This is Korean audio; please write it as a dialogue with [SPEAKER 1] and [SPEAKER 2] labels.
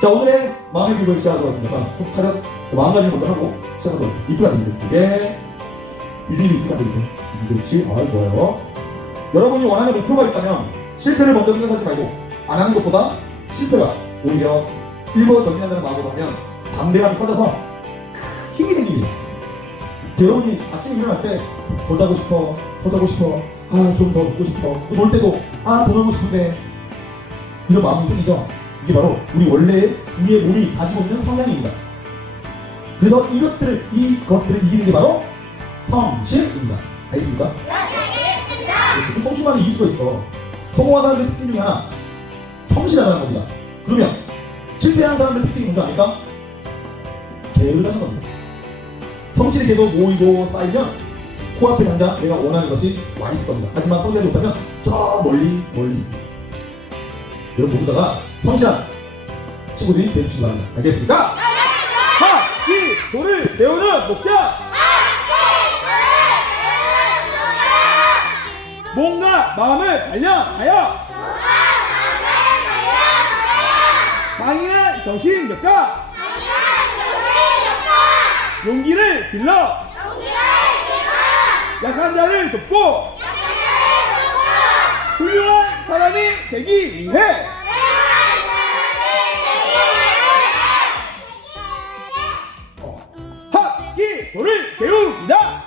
[SPEAKER 1] 자 오늘의 마음의 기도를 시작하도록 하겠습니다. 속 차렷 마음가짐 먼저 하고 시작하도록 이쁘게 드리세요. 이게 유진이 이쁘게 드리세요. 그렇지. 아 좋아요. 여러분이 원하는 목표가 있다면 실패를 먼저 생각하지 말고 안 하는 것보다 실패가 오히려 일보 전진한다는 마음으로 하면 담대함이 커져서 힘이 생깁니다. 여러분이 아침에 일어날 때더 자고 싶어, 더 자고 싶어, 아 좀 더 먹고 싶어. 놀 때도 아더 놀고 싶은데 이런 마음이 생기죠. 이게 바로 우리 원래 우리의 몸이 가지고 있는 성향입니다. 그래서 이것들을 이 것들을 이기는 게 바로 성실입니다. 알겠습니까? 그 성실만이 이길 수가 있어. 성공한 사람들의 특징 중에 하나 성실하다는 겁니다. 그러면 실패한 사람들의 특징이 뭔지 아닙니까? 게으르다는 겁니다. 성실이 계속 모이고 쌓이면 코앞에 당장 내가 원하는 것이 와 있을 겁니다. 하지만 성실하지 못하면 저 멀리 멀리 있습니다. 여러분 모두 다가 성실한 친구들이 되주시기 바랍니다. 알겠습니까? 하기도를 배우는 목적! 몸과 마음을 단련하여 강인한 정신력과 용기를 길러! 약한 자를 돕고! 훌륭한 사람이 되기 위해 악기 도를 배웁니다.